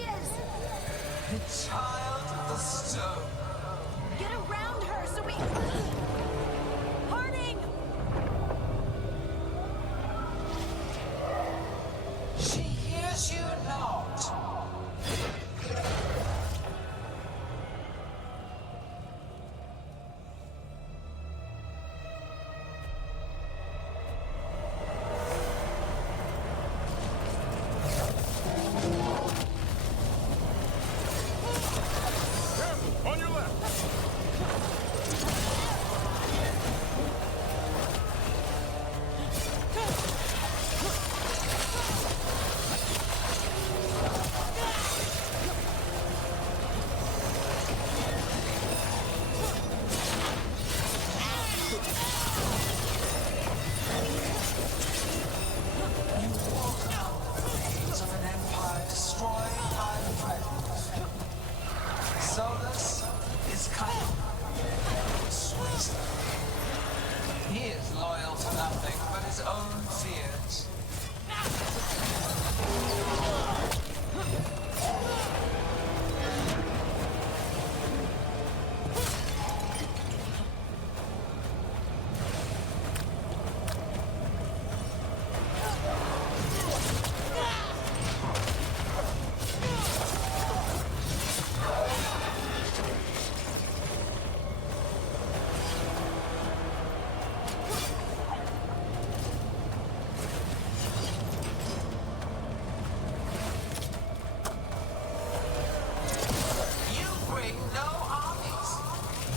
is! The child of the stone. Get around her so we... Harding! She hears you not. On your left. Of an empire destroyed by the dragons. Solus is cunning, sweet. He is loyal to nothing but his own fears. You bring no armies,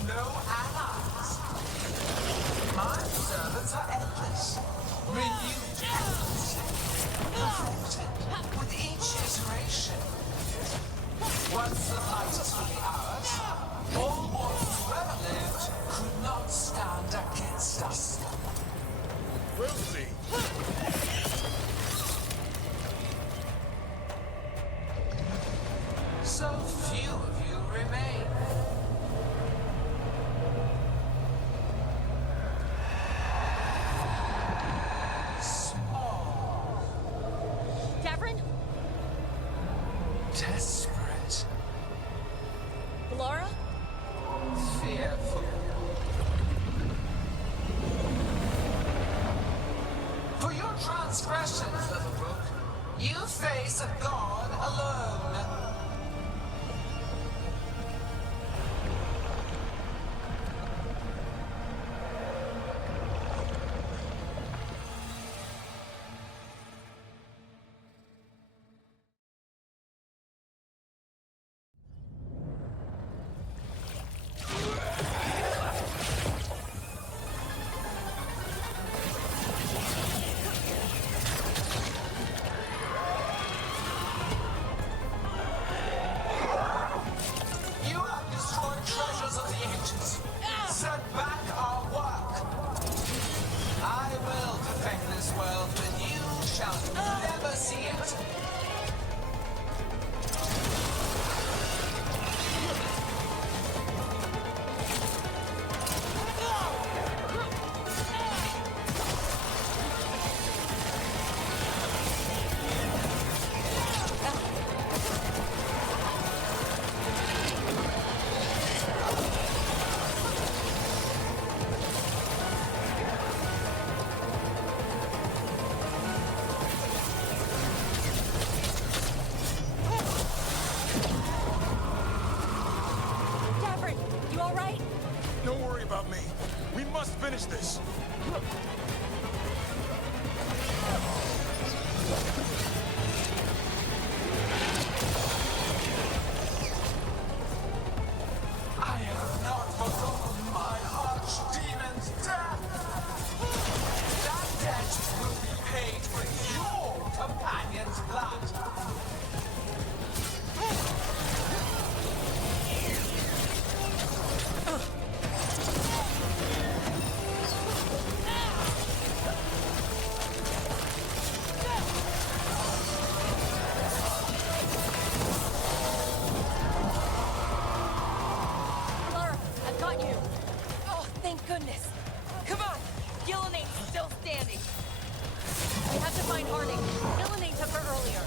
no allies. My servants are endless, renewed endlessly, perfected with each iteration. Once the light is fully ours, all mortals who ever lived could not stand against us. We'll see. So few of you remain. Small, Davrin? desperate, Laura? fearful. For your transgressions, little brook, you face a god alone. You have destroyed treasures of the ancients. Set back our work. I will perfect this world, but you shall never see it. Davrin, you alright? Don't worry about me. We must finish this. I have not forgotten my archdemon's death. That debt will be paid with your companion's blood. Laura, I've got you. Oh, thank goodness. Come on, Gillinate's still standing. We have to find Harding. Gillinate took her earlier.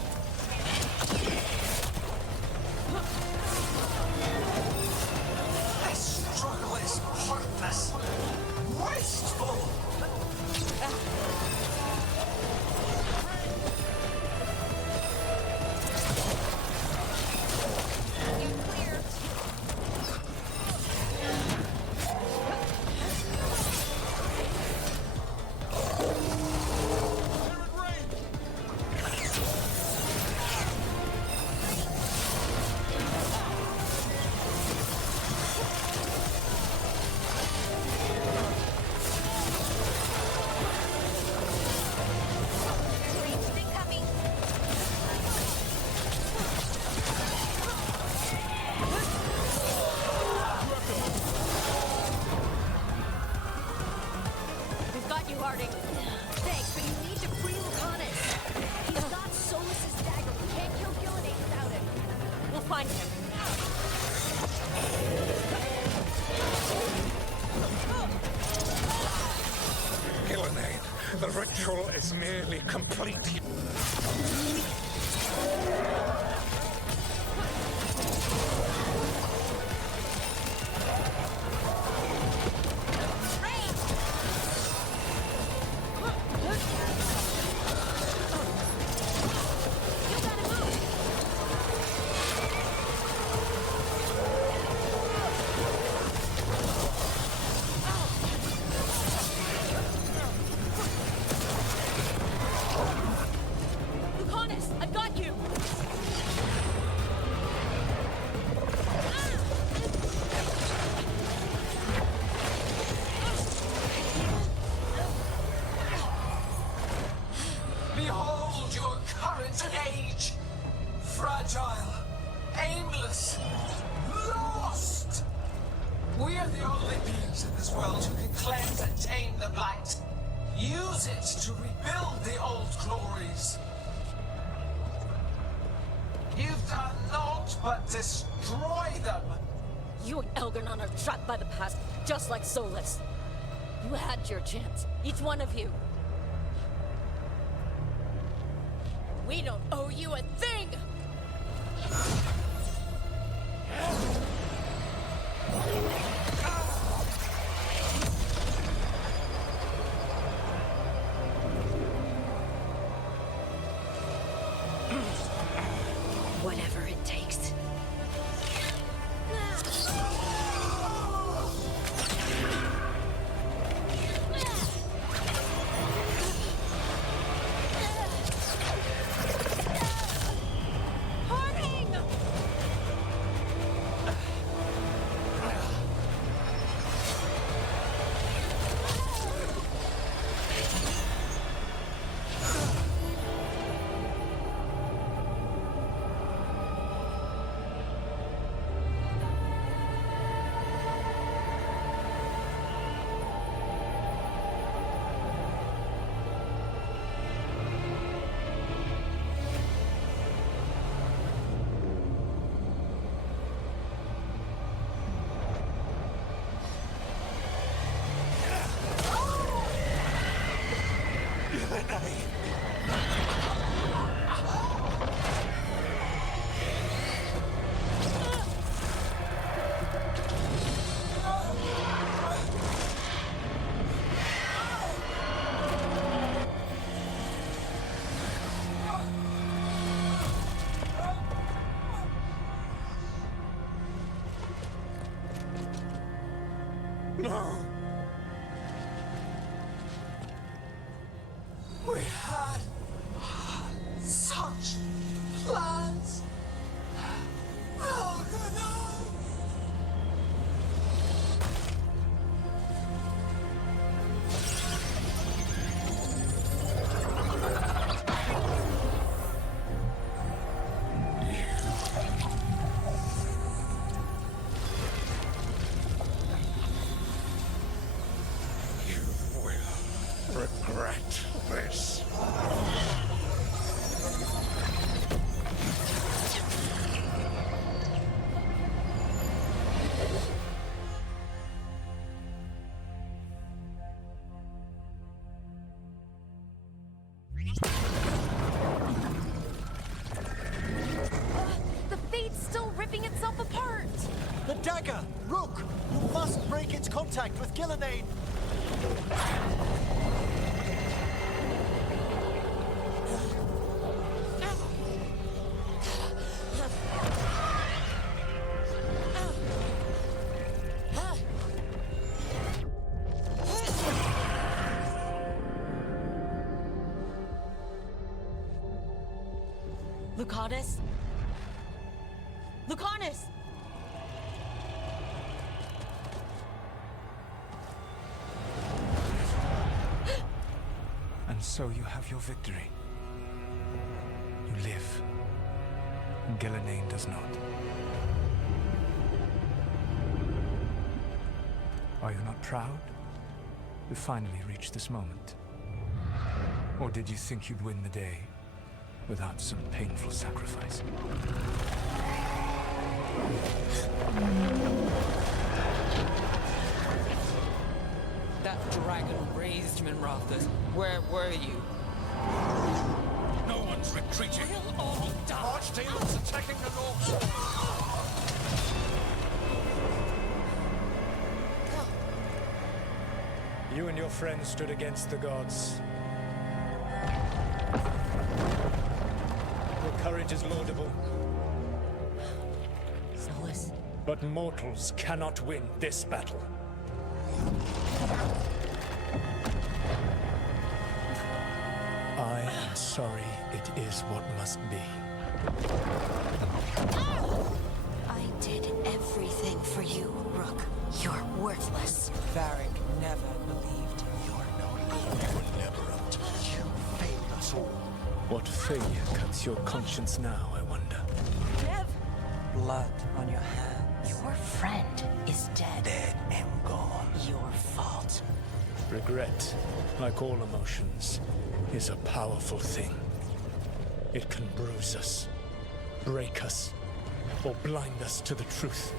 The ritual is nearly complete. Behold your current age. Fragile, aimless, lost. We are the only beings in this world who can cleanse and tame the blight. Use it to rebuild the old glories. You've done naught but destroy them. You and Elgarnon are trapped by the past, just like Solus. You had your chance, each one of you. We don't owe you a thing! Whatever it takes. No. We had such plans. Oh, no. Regret this. The fate's still ripping itself apart! The dagger! Rook! You must break its contact with Gillenane! Lucanus? Lucanus! And so you have your victory. You live. Gillenane does not. Are you not proud to finally reach this moment? Or did you think you'd win the day without some painful sacrifice? That dragon raised Minrathas. Where were you? No one's retreating. We'll all die. Archdemons attacking the north. You and your friends stood against the gods. Your courage is laudable, Solus. but mortals cannot win this battle. I am sorry, it is what must be. I did everything for you, Rook. You're worthless. Varric never believed. You're no leader, never until you failed us all. What failure cuts your conscience now, I wonder? Nev, Blood on your hands. your friend is dead. Dead and gone. Your fault. Regret, like all emotions, is a powerful thing. It can bruise us, break us, or blind us to the truth.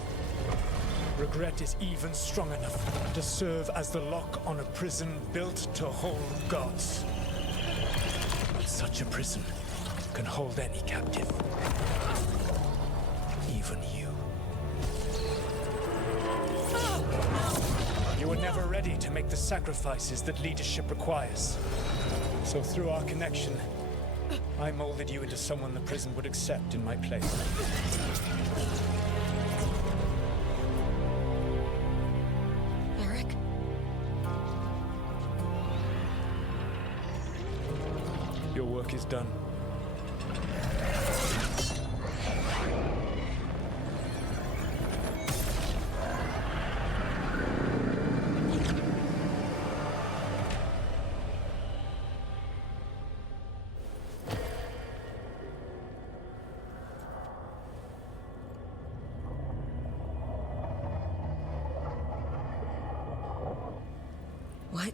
Regret is even strong enough to serve as the lock on a prison built to hold gods. Such a prison can hold any captive, even you. You were never ready to make the sacrifices that leadership requires. So through our connection, I molded you into someone the prison would accept in my place. Eric? Your work is done. What?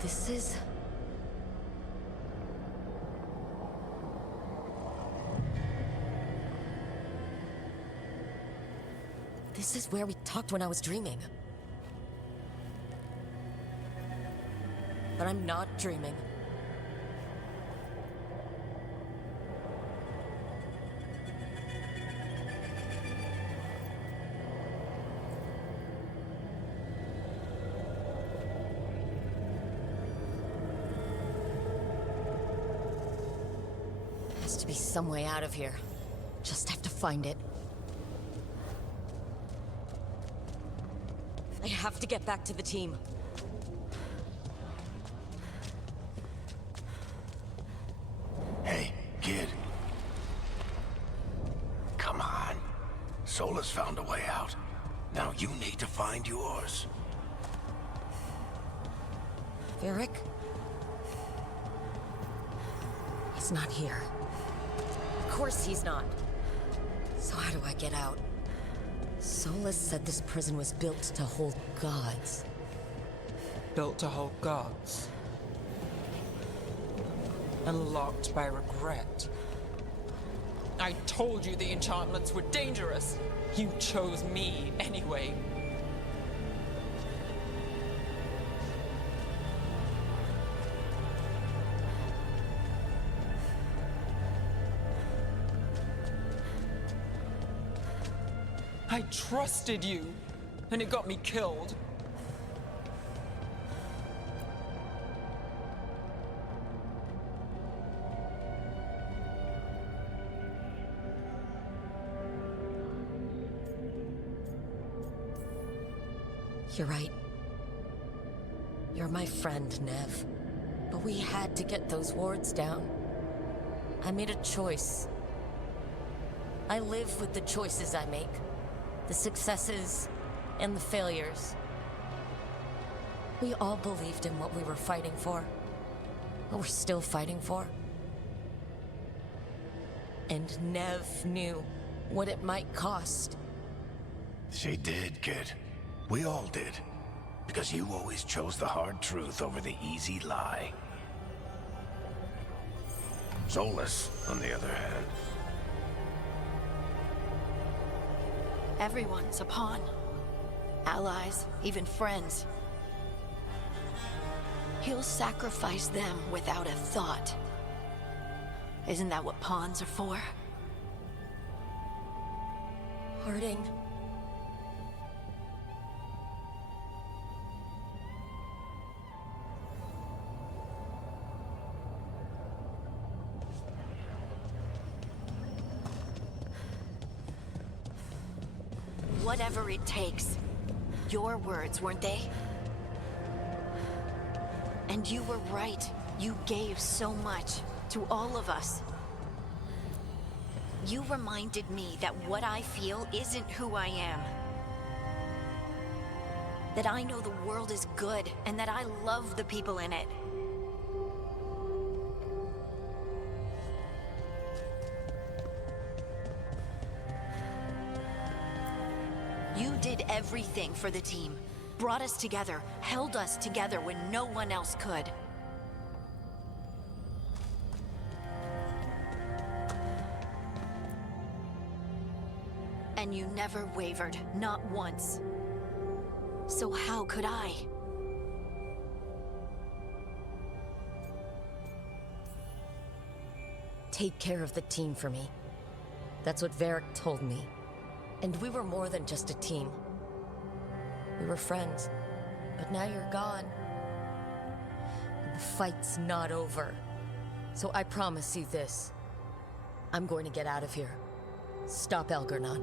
This is... This is where we talked when I was dreaming. But I'm not dreaming. Has to be some way out of here. Just have to find it. I have to get back to the team. Hey, kid. Come on. Solus found a way out. Now you need to find yours. Eric? He's not here. Of course he's not. So how do I get out? Solus said this prison was built to hold gods. Built to hold gods. Unlocked by regret. I told you the enchantments were dangerous. You chose me anyway. I trusted you, and it got me killed. You're right. You're my friend, Nev. But we had to get those wards down. I made a choice. I live with the choices I make. The successes and the failures. We all believed in what we were fighting for. What we're still fighting for. And Nev knew what it might cost. She did, kid. We all did. Because you always chose the hard truth over the easy lie. Solus, on the other hand. Everyone's a pawn. allies, even friends. He'll sacrifice them without a thought. Isn't that what pawns are for? Harding. Whatever it takes. Your words, weren't they? And you were right. You gave so much to all of us. You reminded me that what I feel isn't who I am. That I know the world is good and that I love the people in it. You did everything for the team. Brought us together, held us together when no one else could. And you never wavered, not once. So how could I? Take care of the team for me. That's what Varric told me. And we were more than just a team. We were friends. But now you're gone. And the fight's not over. So I promise you this. I'm going to get out of here. Stop Algernon.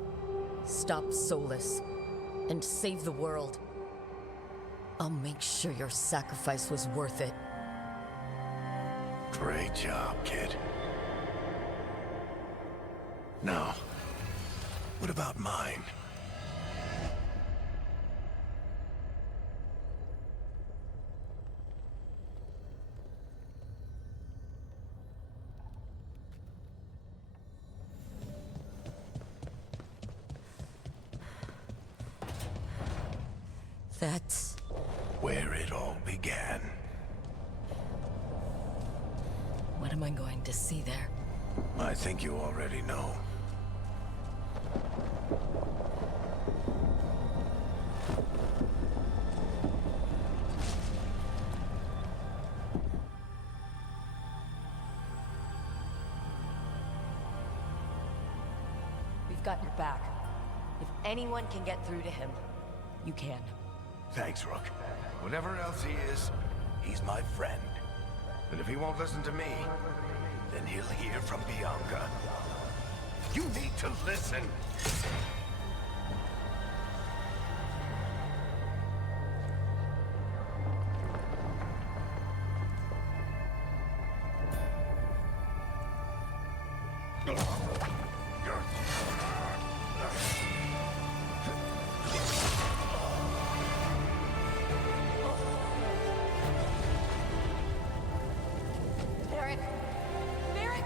Stop Solus. And save the world. I'll make sure your sacrifice was worth it. Great job, kid. Now, what about mine? That's Where it all began. what am I going to see there? I think you already know. We've got your back. If anyone can get through to him, you can. Thanks, Rook. Whatever else he is, he's my friend. And if he won't listen to me, then he'll hear from Bianca. You need to listen. Varric! Varric!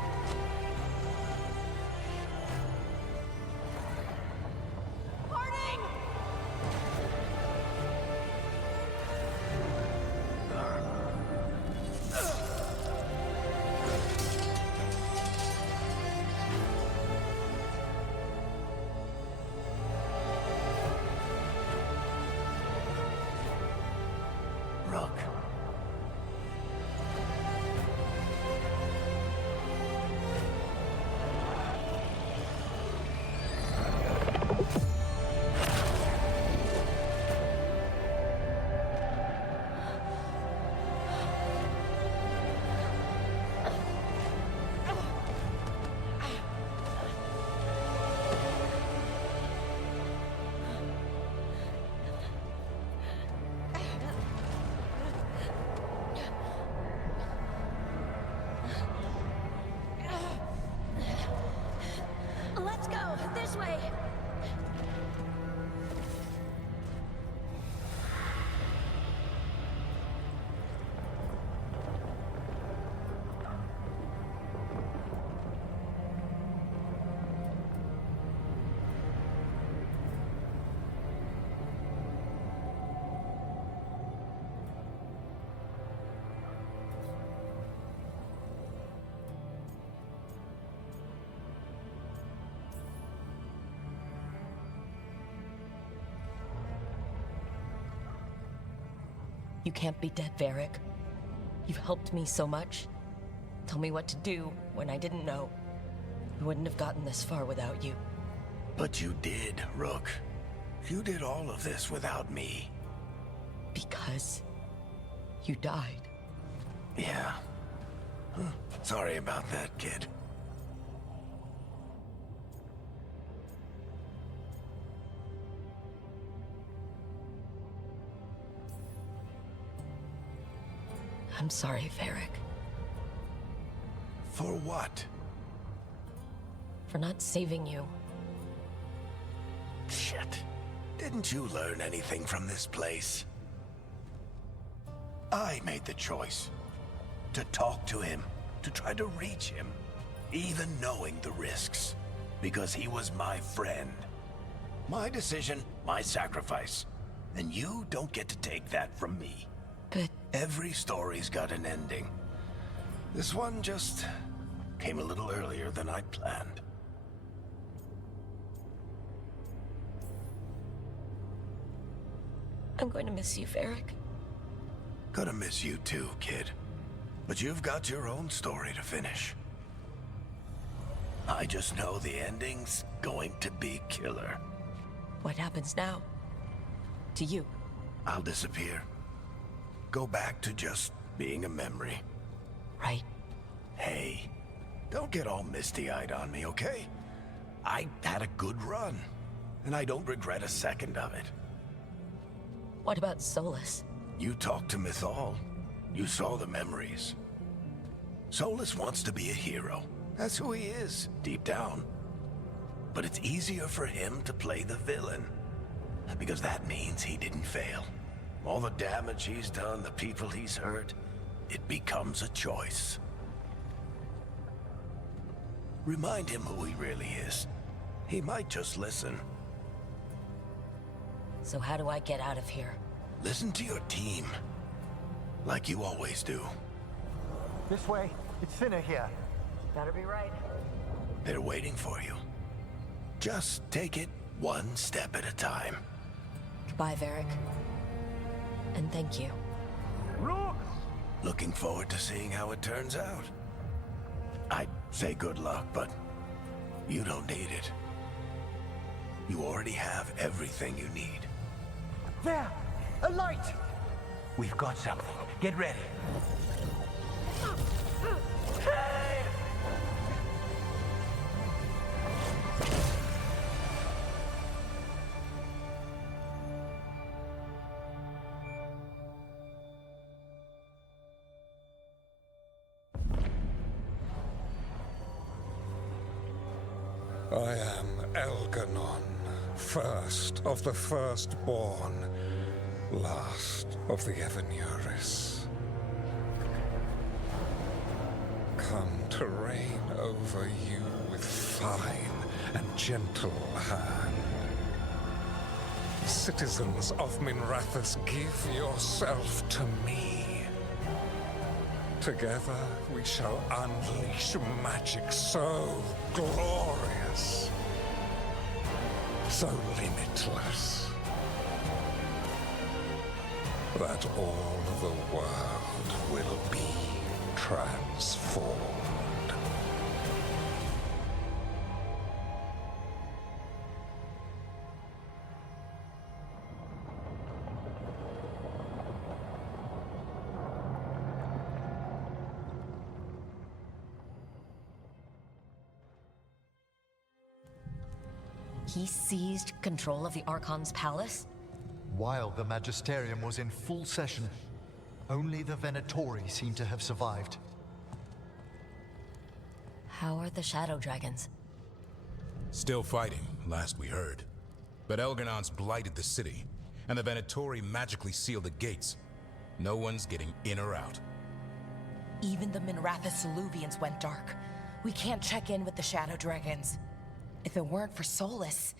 Harding! You can't be dead, Varric. You've helped me so much. Tell me what to do when I didn't know. We wouldn't have gotten this far without you. But you did, Rook. You did all of this without me. Because you died. Yeah. Sorry about that, kid. I'm sorry, Varric. For what? For not saving you. Shit. Didn't you learn anything from this place? I made the choice. To talk to him. To try to reach him. Even knowing the risks. Because he was my friend. My decision, my sacrifice. And you don't get to take that from me. But Every story's got an ending. This one just came a little earlier than I'd planned. I'm going to miss you, Varric. Gonna miss you too, kid. But you've got your own story to finish. I just know the ending's going to be killer. What happens now? To you? I'll disappear. Go back to just being a memory. Right. Hey, don't get all misty-eyed on me, okay? I had a good run, and I don't regret a second of it. What about Solus? You talked to Mythal. You saw the memories. Solus wants to be a hero. That's who he is, deep down. But it's easier for him to play the villain. Because that means he didn't fail. All the damage he's done, the people he's hurt, it becomes a choice. Remind him who he really is. He might just listen. So how do I get out of here? Listen to your team. Like you always do. This way. It's thinner here. Better be right. They're waiting for you. Just take it one step at a time. Goodbye, Varric. And thank you. Rook! Looking forward to seeing how it turns out. I'd say good luck, but you don't need it. You already have everything you need. There! A light! We've got something. Get ready. I am Elganon, first of the firstborn, last of the Evanuris. Come to reign over you with fine and gentle hand. Citizens of Minrathous, give yourself to me. Together we shall unleash magic so glorious, so limitless, that all the world will be transformed. He seized control of the Archon's palace? While the Magisterium was in full session, only the Venatori seem to have survived. How are the Shadow Dragons? Still fighting, last we heard. But Elganon's blighted the city, and the Venatori magically sealed the gates. No one's getting in or out. Even the Minrathous Soluvians went dark. We can't check in with the Shadow Dragons. If it weren't for Solus,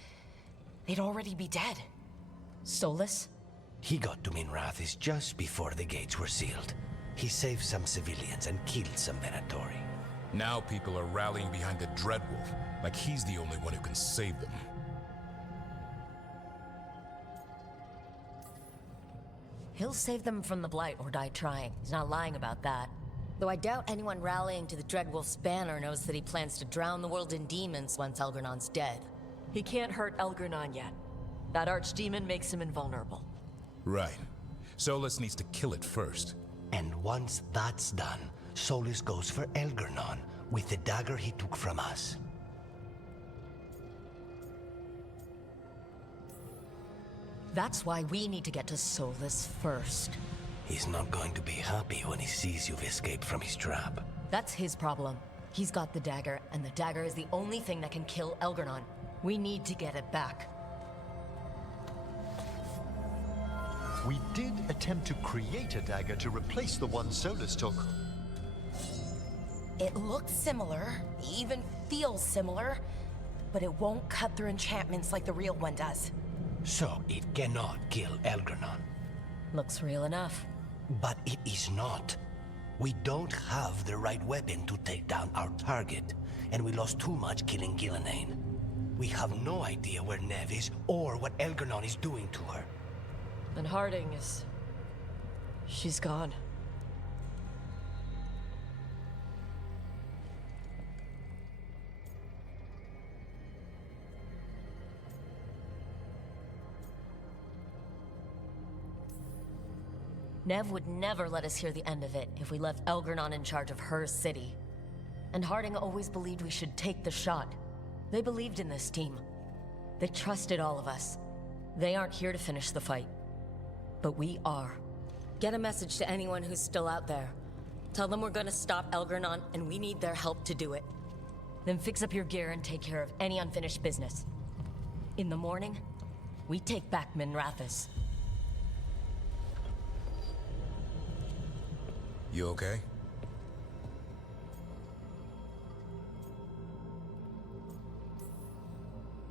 they'd already be dead. Solus? He got to Minrathous just before the gates were sealed. He saved some civilians and killed some Venatori. Now people are rallying behind the Dreadwolf, like he's the only one who can save them. He'll save them from the Blight or die trying. He's not lying about that. Though I doubt anyone rallying to the Dreadwolf's banner knows that he plans to drown the world in demons once Elgernon's dead. He can't hurt Elgernon yet. That archdemon makes him invulnerable. Right. Solus needs to kill it first. And once that's done, Solus goes for Elgernon with the dagger he took from us. That's why we need to get to Solus first. He's not going to be happy when he sees you've escaped from his trap. That's his problem. He's got the dagger, and the dagger is the only thing that can kill Elgernon. We need to get it back. We did attempt to create a dagger to replace the one Solus took. It looks similar, even feels similar, but it won't cut through enchantments like the real one does. So it cannot kill Elgernon. Looks real enough. But it is not. We don't have the right weapon to take down our target, and we lost too much killing Gillenane. We have no idea where Neve is or what Elgernon is doing to her. And Harding is... she's gone. Neve would never let us hear the end of it if we left Elgernon in charge of her city. And Harding always believed we should take the shot. They believed in this team. They trusted all of us. They aren't here to finish the fight. But we are. Get a message to anyone who's still out there. Tell them we're gonna stop Elgernon and we need their help to do it. Then fix up your gear and take care of any unfinished business. In the morning, we take back Minrathous. You okay?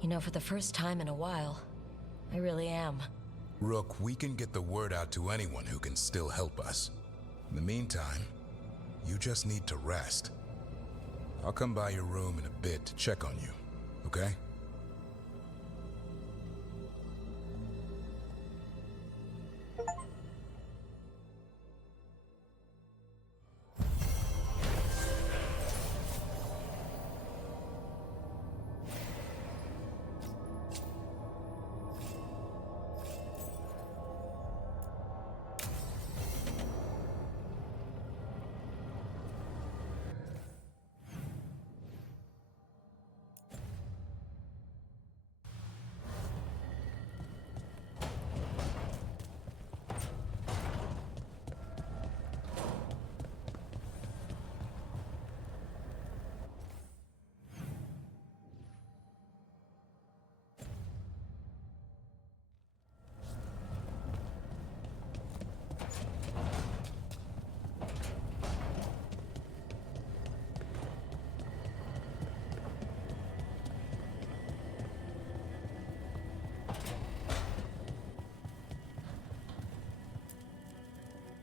You know, for the first time in a while, I really am. Rook, we can get the word out to anyone who can still help us. In the meantime, you just need to rest. I'll come by your room in a bit to check on you, okay?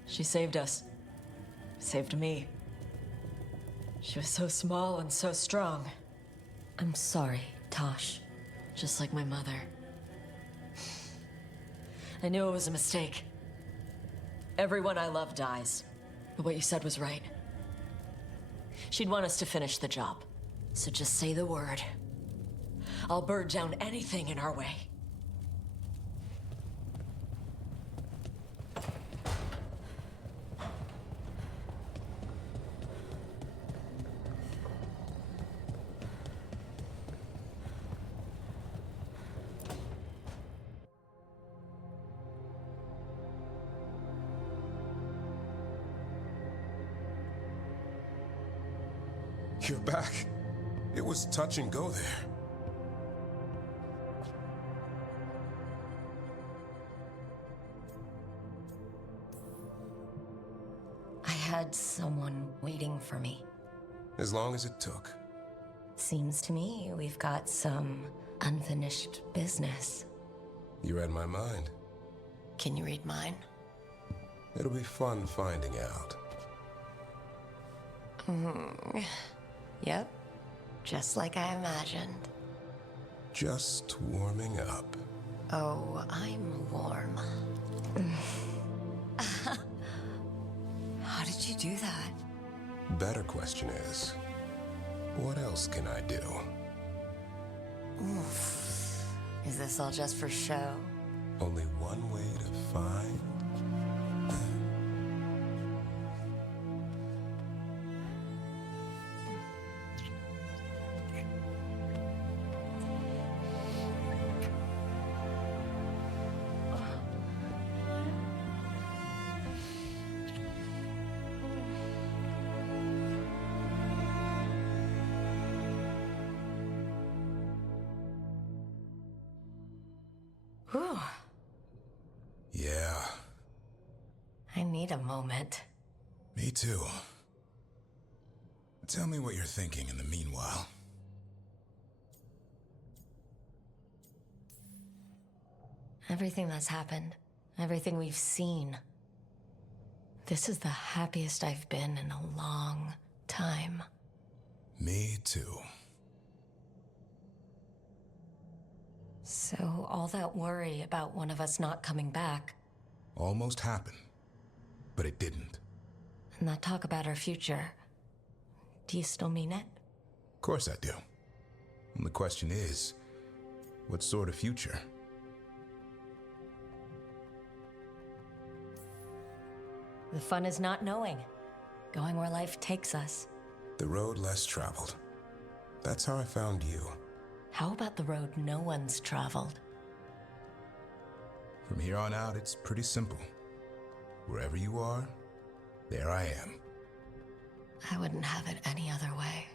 She saved us. Saved me. She was so small and so strong. I'm sorry, Tosh. Just like my mother. I knew it was a mistake. Everyone I love dies. But what you said was right. She'd want us to finish the job. So just say the word. I'll burn down anything in our way. You're back. It was touch and go there. I had someone waiting for me. As long as it took. Seems to me we've got some unfinished business. You read my mind. Can you read mine? It'll be fun finding out. Yep. Just like I imagined. Just warming up. Oh, I'm warm. do that? Better question is, what else can I do? Oof. Is this all just for show? Only one way to find... Whew. Yeah, I need a moment. me too. Tell me what you're thinking in the meanwhile. Everything that's happened, everything we've seen. This is the happiest I've been in a long time. Me too. So all that worry about one of us not coming back, Almost happened, but it didn't. and that talk about our future, do you still mean it? Of course I do. And the question is, what sort of future? The fun is not knowing, going where life takes us. The road less traveled. That's how I found you. How about the road no one's traveled? From here on out, it's pretty simple. Wherever you are, there I am. I wouldn't have it any other way.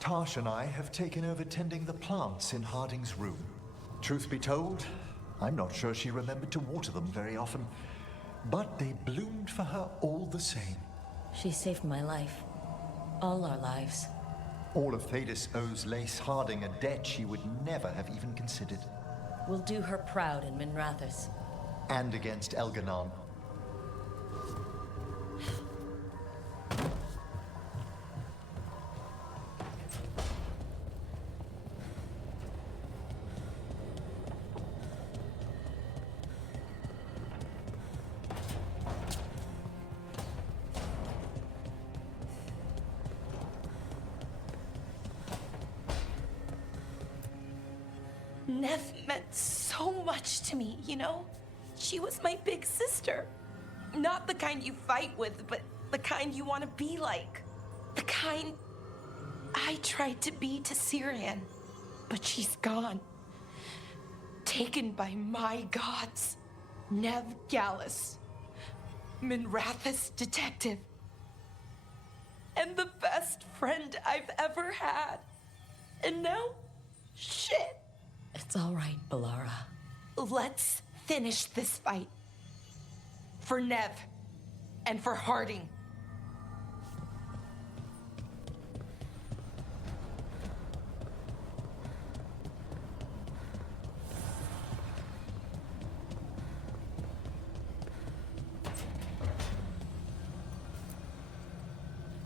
Tash and I have taken over tending the plants in Harding's room. Truth be told, I'm not sure she remembered to water them very often, but they bloomed for her all the same. She saved my life. All our lives. All of Thadis owes Lace Harding a debt she would never have even considered. We'll do her proud in Minrathous. And against Elganon. Nev meant so much to me, you know? She was my big sister. Not the kind you fight with, but the kind you want to be like. The kind I tried to be to Syrian, but she's gone. Taken by my gods. Nev Gallus, Minrathous detective, and the best friend I've ever had. And now, shit. It's all right, Balara. Let's finish this fight. For Nev. And for Harding.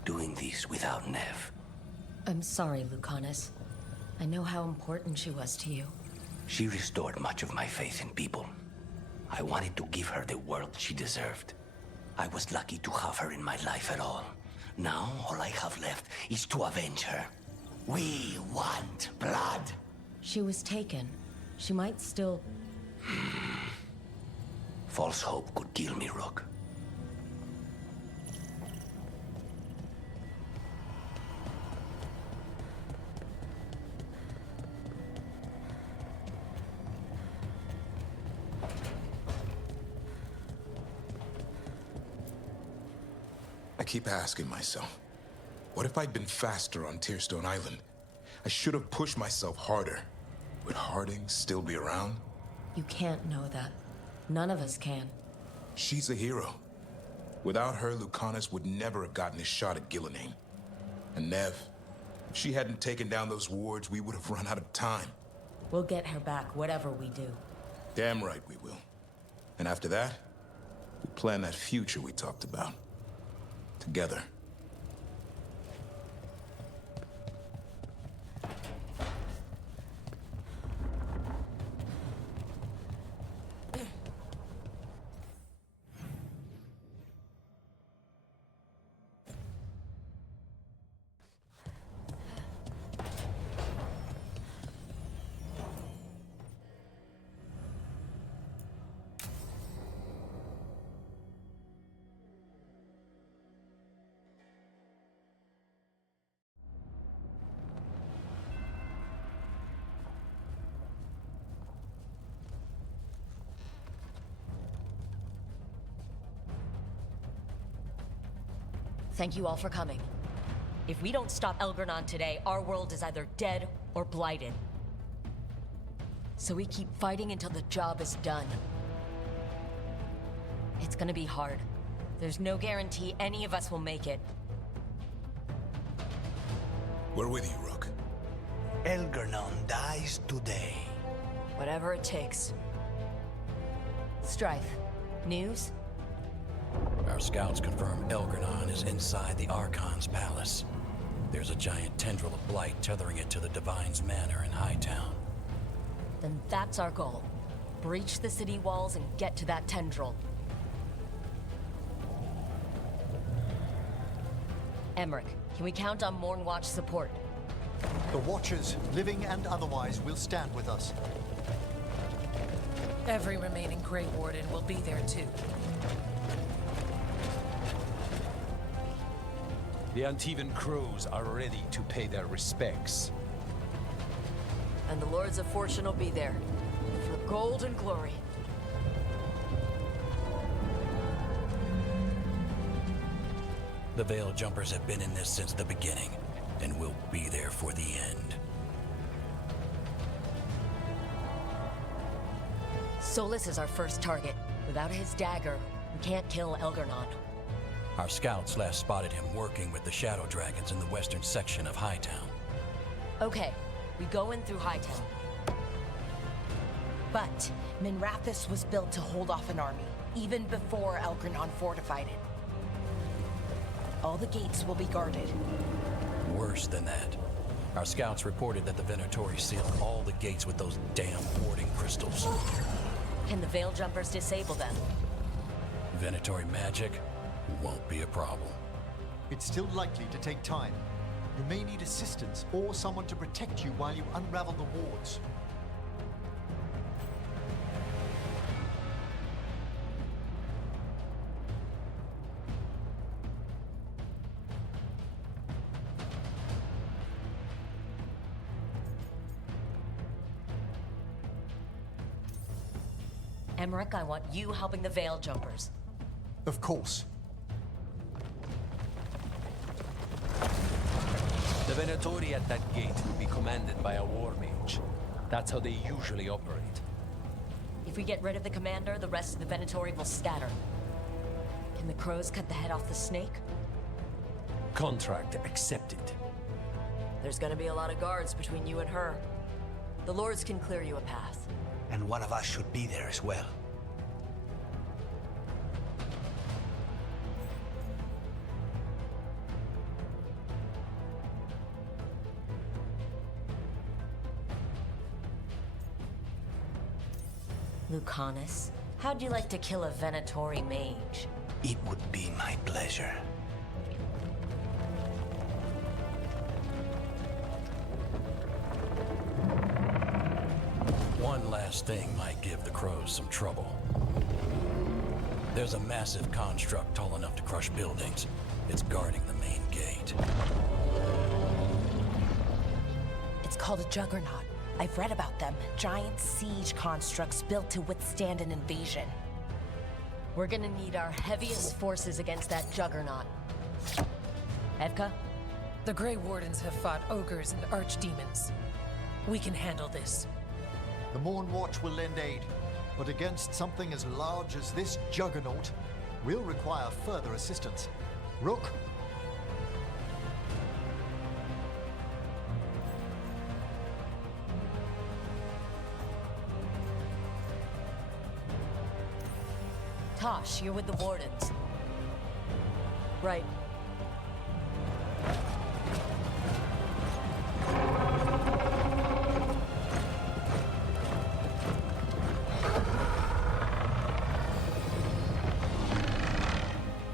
Doing this without Nev. I'm sorry, Lucanus. I know how important she was to you. She restored much of my faith in people. I wanted to give her the world she deserved. I was lucky to have her in my life at all. Now, all I have left is to avenge her. We want blood. She was taken. She might still... False hope could kill me, Rook. I keep asking myself, what if I'd been faster on Tearstone Island? I should have pushed myself harder. Would Harding still be around? You can't know that. None of us can. She's a hero. Without her, Lucanus would never have gotten his shot at Gillenane. And Nev, if she hadn't taken down those wards, we would have run out of time. We'll get her back, whatever we do. Damn right we will. And after that, we plan that future we talked about. Together. Thank you all for coming. If we don't stop Elgernon today, our world is either dead or blighted. So we keep fighting until the job is done. It's gonna be hard. There's no guarantee any of us will make it. We're with you, Rook. Elgernon dies today. Whatever it takes. Strife, news? Our scouts confirm Elgernon is inside the Archon's palace. There's a giant tendril of blight tethering it to the Divine's manor in Hightown. Then that's our goal. Breach the city walls and get to that tendril. Emmerich, can we count on Mornwatch support? The Watchers, living and otherwise, will stand with us. Every remaining Grey Warden will be there too. The Antivan Crows are ready to pay their respects. And the Lords of Fortune will be there. For gold and glory. The Veil Jumpers have been in this since the beginning, and will be there for the end. Solus is our first target. Without his dagger, we can't kill Elgernon. Our scouts last spotted him working with the Shadow Dragons in the western section of Hightown. Okay, we go in through Hightown. But Minrathous was built to hold off an army, even before Elgernon fortified it. All the gates will be guarded. Worse than that. Our scouts reported that the Venatori sealed all the gates with those damn warding crystals. Can the Veil Jumpers disable them? Venatori magic won't be a problem. It's still likely to take time. You may need assistance or someone to protect you while you unravel the wards. Emmerich, I want you helping the Veil Jumpers. Of course. The Venatori at that gate will be commanded by a war mage. That's how they usually operate. If we get rid of the commander, the rest of the Venatori will scatter. Can the crows cut the head off the snake? Contract accepted. There's gonna be a lot of guards between you and her. The Lords can clear you a path. And one of us should be there as well. Lucanus, how'd you like to kill a Venatori mage? It would be my pleasure. One last thing might give the crows some trouble. There's a massive construct tall enough to crush buildings. It's guarding the main gate. It's called a Juggernaut. I've read about them. Giant siege constructs built to withstand an invasion. We're gonna need our heaviest forces against that Juggernaut. Evka? The Grey Wardens have fought ogres and archdemons. We can handle this. The Morn Watch will lend aid, but against something as large as this Juggernaut, We'll require further assistance. Rook. Tosh, you're with the Wardens. Right.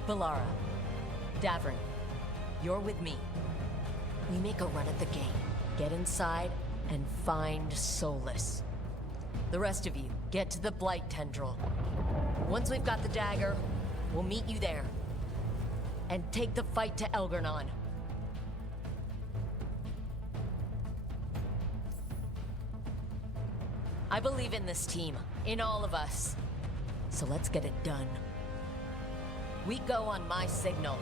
Balara, Davern, you're with me. We make a run at the gate, get inside, and find Solus. The rest of you, get to the Blight Tendril. Once we've got the dagger, we'll meet you there. And take the fight to Elgarnon. I believe in this team, in all of us. So let's get it done. We go on my signal.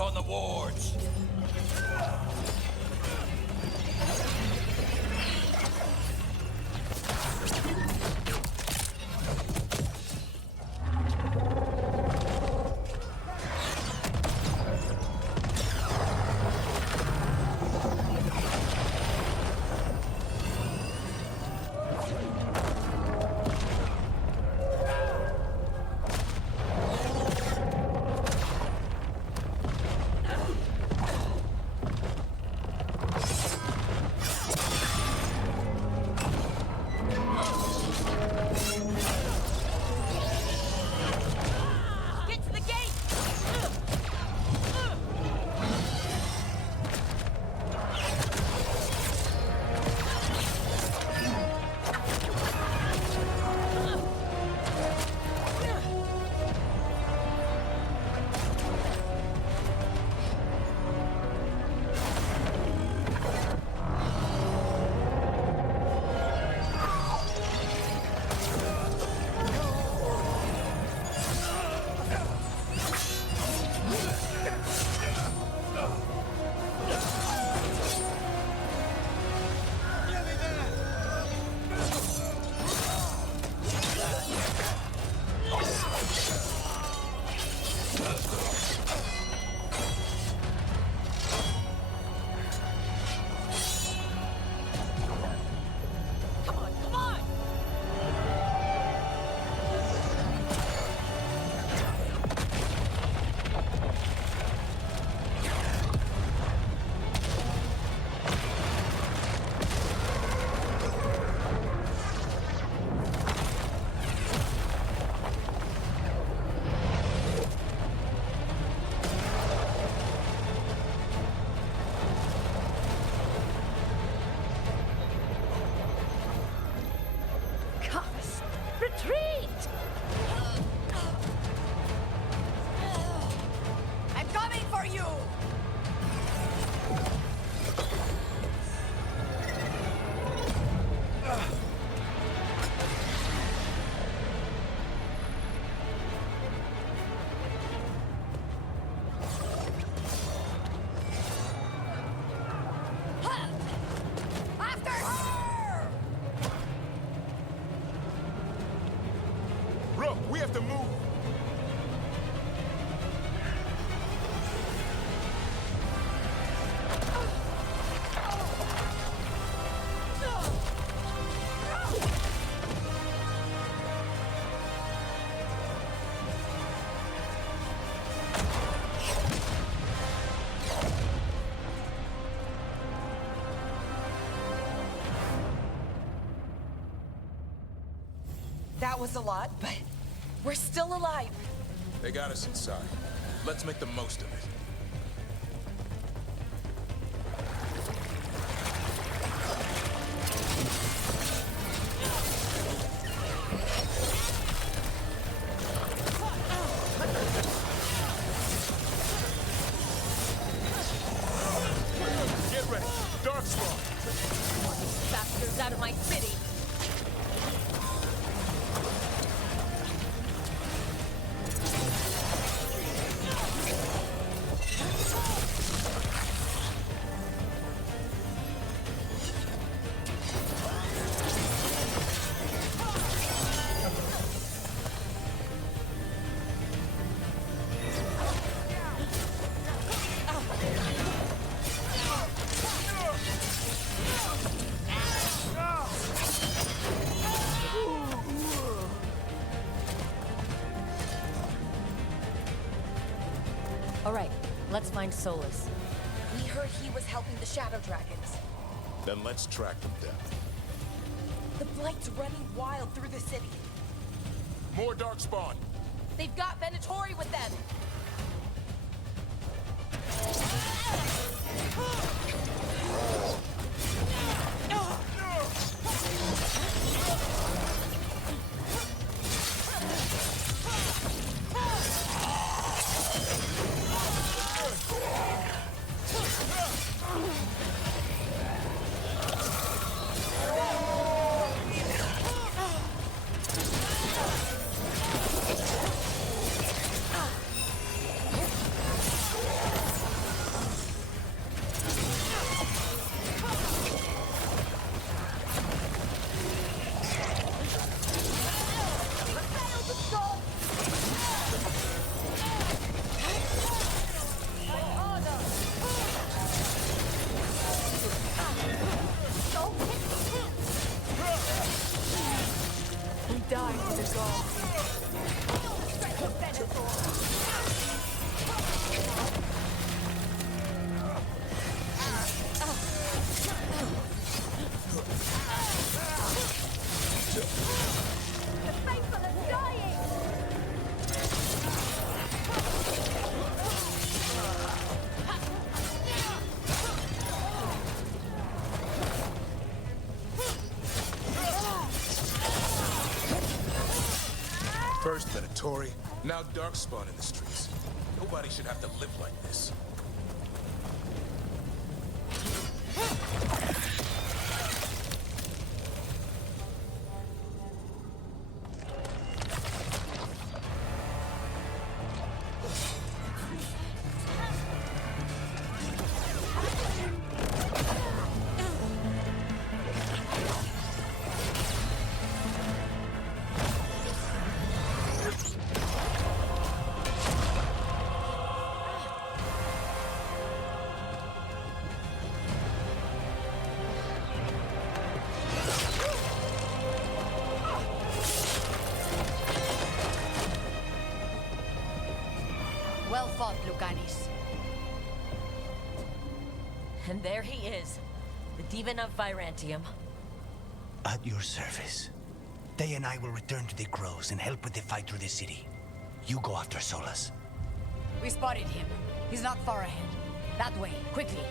On the wards. was a lot, but we're still alive. They got us inside. Let's make the most of it. Get ready. Dark spawn. Bastards out of my city. All right, let's find Solus. We heard he was helping the Shadow Dragons. Then let's track them down. The Blight's running wild through the city. More darkspawn. They've got Venatori with them. First Venatori, now darkspawn in the streets. Nobody should have to live like this. Well fought, Lucanis. And there he is, the Demon of Virantium. At your service. They and I will return to the Crows and help with the fight through the city. You go after Solus. We spotted him. He's not far ahead. That way, quickly.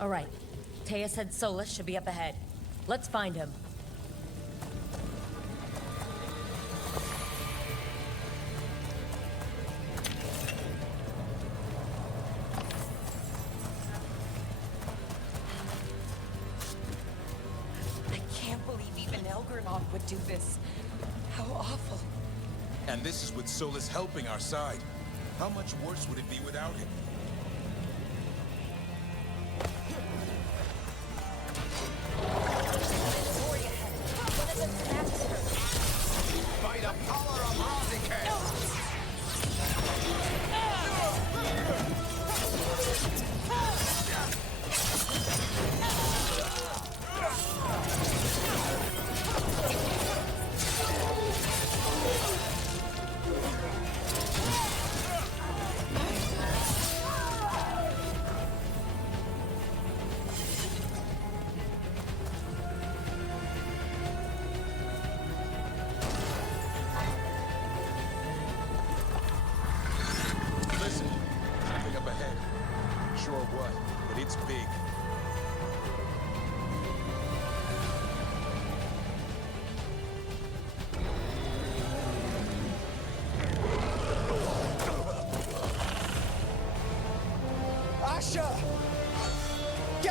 All right, Taya said Solus should be up ahead. Let's find him. I can't believe even Elgernot would do this. How awful. And this is with Solus helping our side. How much worse would it be without him? By the power of Raziketh!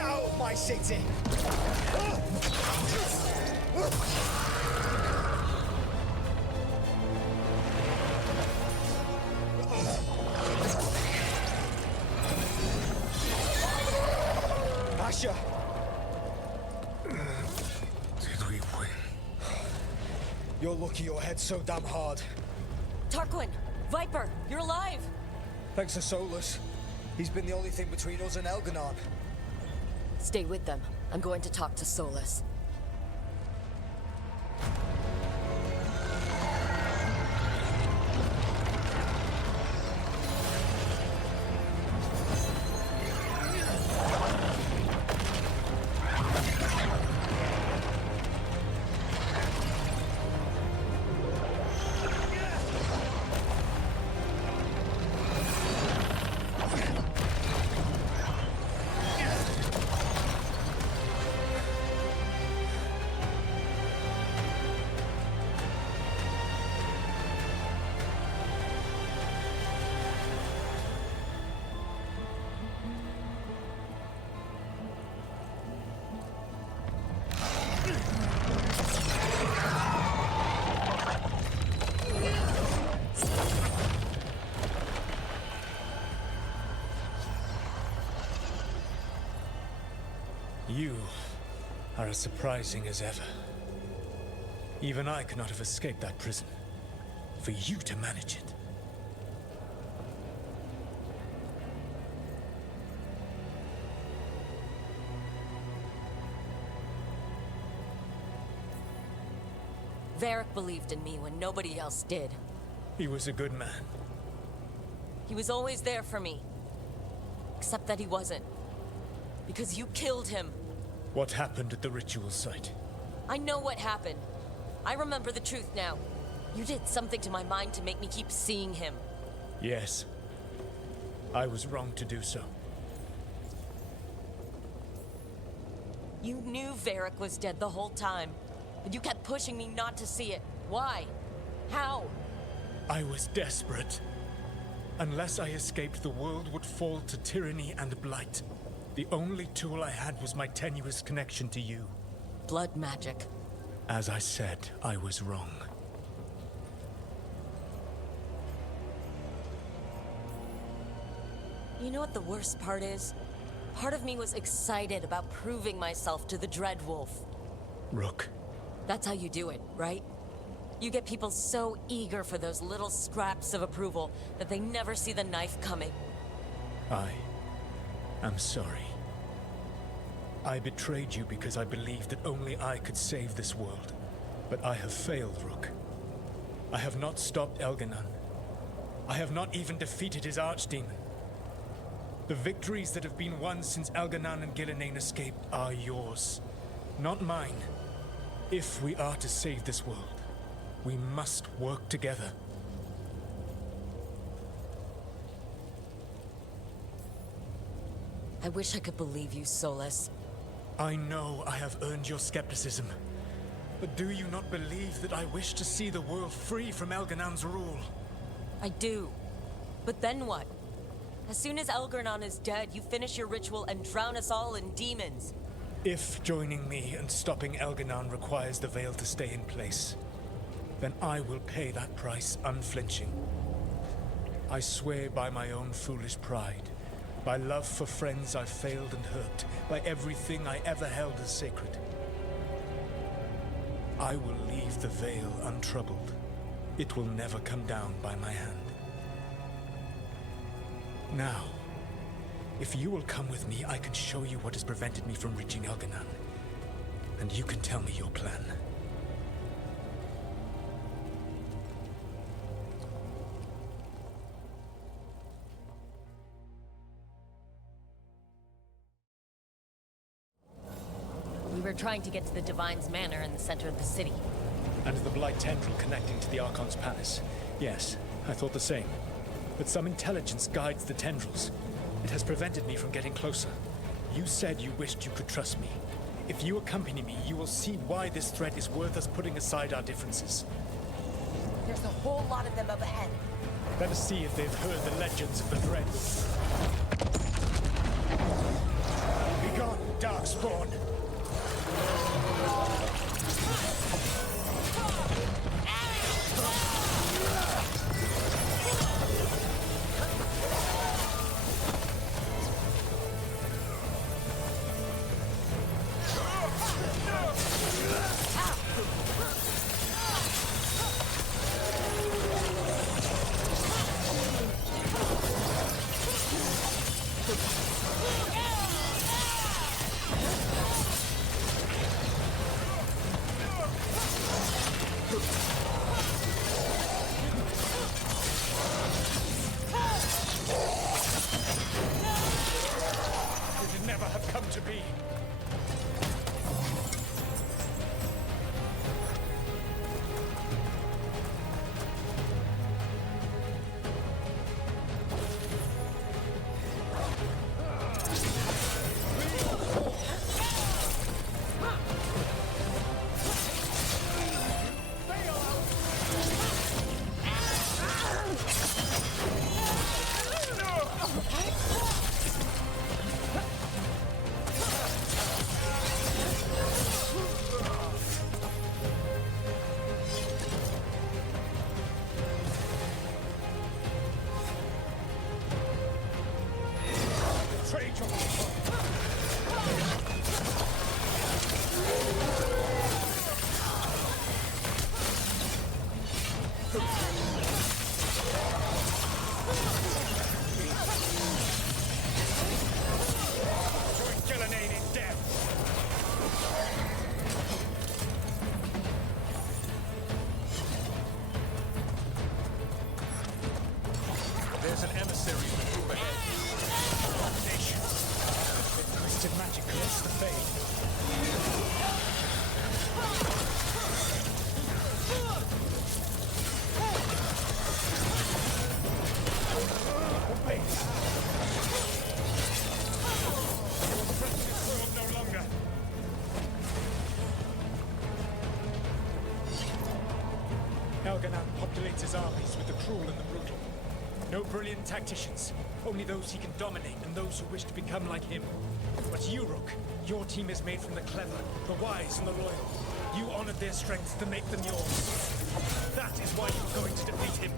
out of my city! Asher! Did we win? You're lucky your head's so damn hard. Tarquin! Viper! You're alive! Thanks to Solus. He's been the only thing between us and Elganon. Stay with them. I'm going to talk to Solus. You are as surprising as ever. Even I could not have escaped that prison. For you to manage it. Varric believed in me when nobody else did. He was a good man. He was always there for me. Except that he wasn't. Because you killed him. What happened at the ritual site? I know what happened. I remember the truth now. You did something to my mind to make me keep seeing him. Yes. I was wrong to do so. You knew Varric was dead the whole time. But you kept pushing me not to see it. Why? How? I was desperate. Unless I escaped, the world would fall to tyranny and blight. The only tool I had was my tenuous connection to you. Blood magic. As I said, I was wrong. You know what the worst part is? Part of me was excited about proving myself to the Dreadwolf. Rook. That's how you do it, right? You get people so eager for those little scraps of approval that they never see the knife coming. I'm sorry. I betrayed you because I believed that only I could save this world. But I have failed, Rook. I have not stopped Elganon. I have not even defeated his archdemon. The victories that have been won since Elganon and Gillenane escaped are yours, not mine. If we are to save this world, we must work together. I wish I could believe you, Solus. I know I have earned your skepticism. But do you not believe that I wish to see the world free from Elganon's rule? I do. But then what? As soon as Elganon is dead, you finish your ritual and drown us all in demons. If joining me and stopping Elganon requires the veil to stay in place, then I will pay that price unflinching. I swear by my own foolish pride, by love for friends I've failed and hurt, by everything I ever held as sacred. I will leave the veil untroubled. It will never come down by my hand. Now, if you will come with me, I can show you what has prevented me from reaching Elganon. And you can tell me your plan. We were trying to get to the Divine's Manor in the center of the city. And the Blight Tendril connecting to the Archon's Palace. Yes, I thought the same. But some intelligence guides the tendrils. It has prevented me from getting closer. You said you wished you could trust me. If you accompany me, you will see why this threat is worth us putting aside our differences. There's a whole lot of them up ahead. Let us see if they've heard the legends of the Dreadwolf. Be gone, darkspawn. There's an emissary in the room ahead. Abomination. The twisted magic creates the fade. Wait. Your presence is served no longer. Elganan populates his armies with the cruel and the brutal. No brilliant tacticians, only those he can dominate and those who wish to become like him. But you, Rook, your team is made from the clever, the wise, and the loyal. You honored their strengths to make them yours. That is why you're going to defeat him.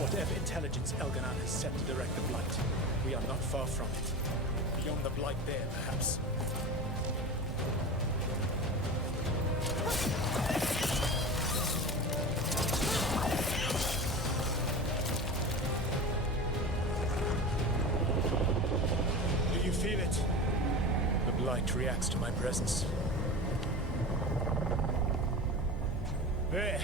Whatever intelligence Elganan has set to direct the Blight, we are not far from it. Beyond the Blight there, perhaps. Do you feel it? The Blight reacts to my presence. There.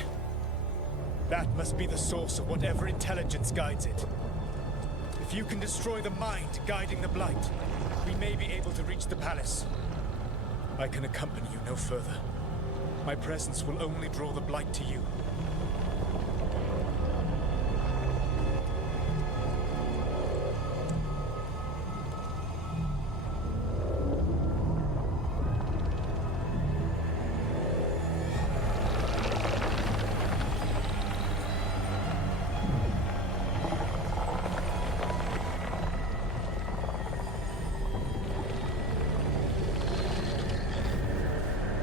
That must be the source of whatever intelligence guides it. If you can destroy the mind guiding the Blight, we may be able to reach the palace. I can accompany you no further. My presence will only draw the Blight to you.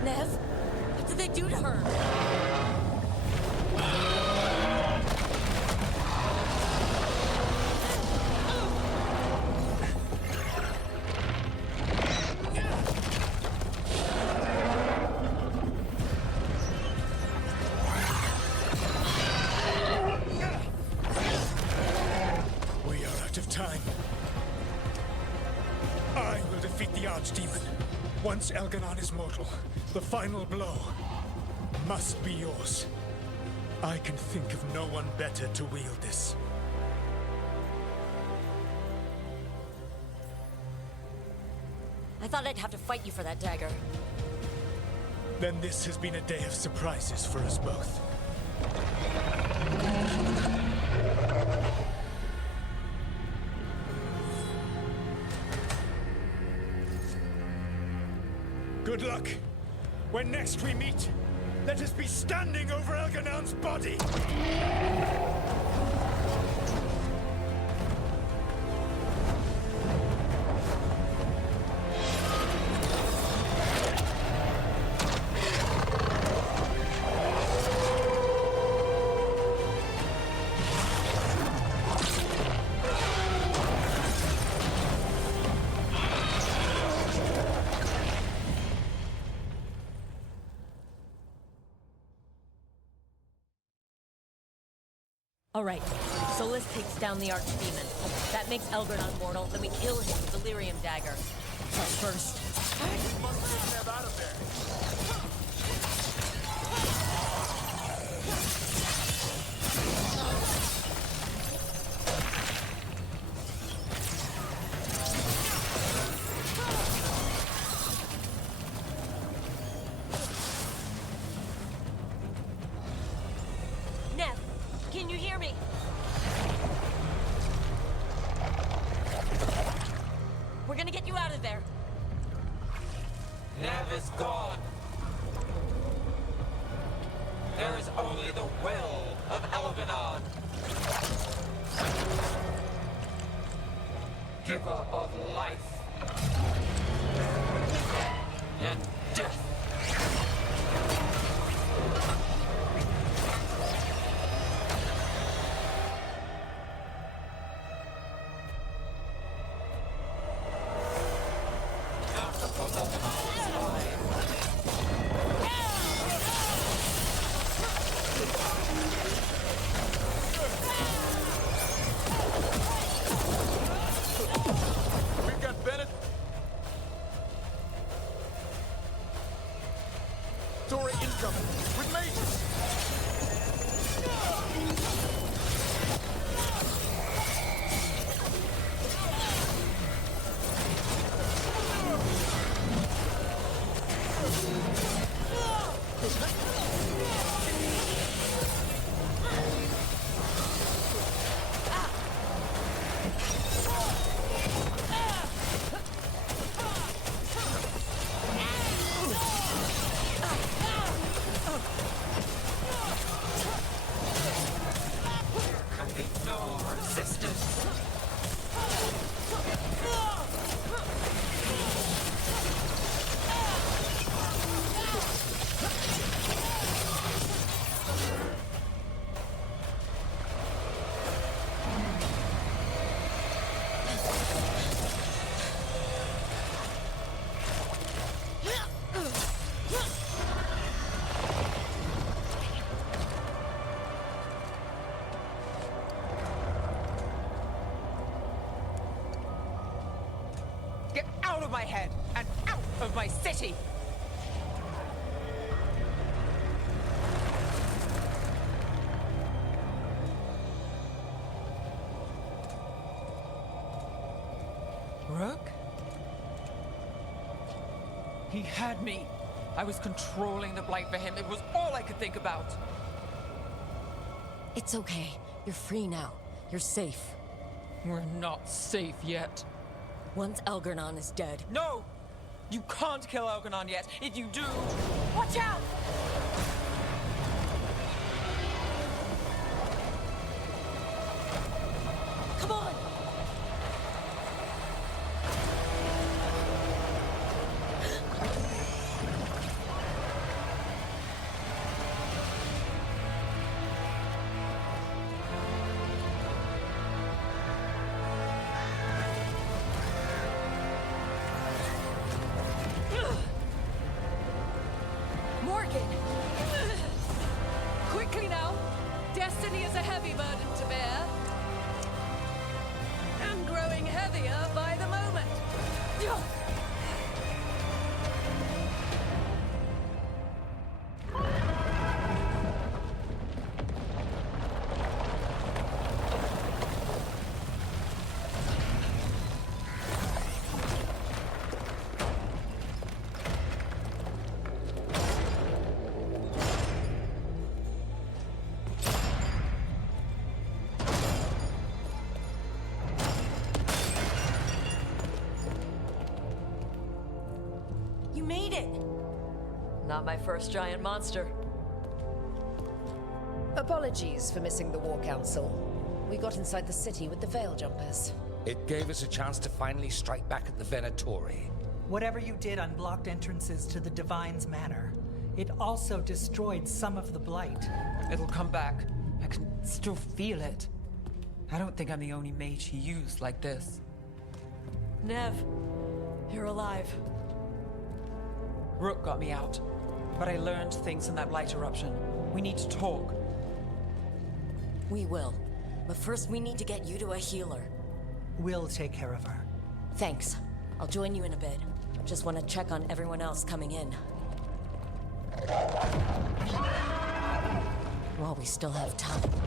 Nev? What did they do to her? We are out of time. I will defeat the Archdemon. Once Elganan is mortal, the final blow must be yours. I can think of no one better to wield this. I thought I'd have to fight you for that dagger. Then this has been a day of surprises for us both. Good luck. When next we meet, let us be standing over Elganon's body! All right, Solus takes down the archdemon. That makes Elgernot mortal, then we kill him with the Delirium dagger. But first... Get out of there! Nev, can you hear me? We're gonna get you out of there. Nev is gone. There is only the will of Elganon. Giver of life and death. We've got Bennett. Tori incoming with mages. Get out of my head and out of my city! Rook? He had me. I was controlling the blight for him. It was all I could think about. It's okay. You're free now. You're safe. We're not safe yet. Once Elgernon is dead... No! You can't kill Elganon yet. If you do... Watch out! Come on! Morgan! Quickly now! Destiny is a heavy burden to bear. And growing heavier by the moment. Not my first giant monster. Apologies for missing the War Council. We got inside the city with the Veil Jumpers. It gave us a chance to finally strike back at the Venatori. Whatever you did unblocked entrances to the Divine's Manor. It also destroyed some of the Blight. It'll come back. I can still feel it. I don't think I'm the only mage he used like this. Nev, you're alive. Rook got me out, but I learned things in that Blight eruption. We need to talk. We will. But first we need to get you to a healer. We'll take care of her. Thanks. I'll join you in a bit. Just want to check on everyone else coming in. While we still have time.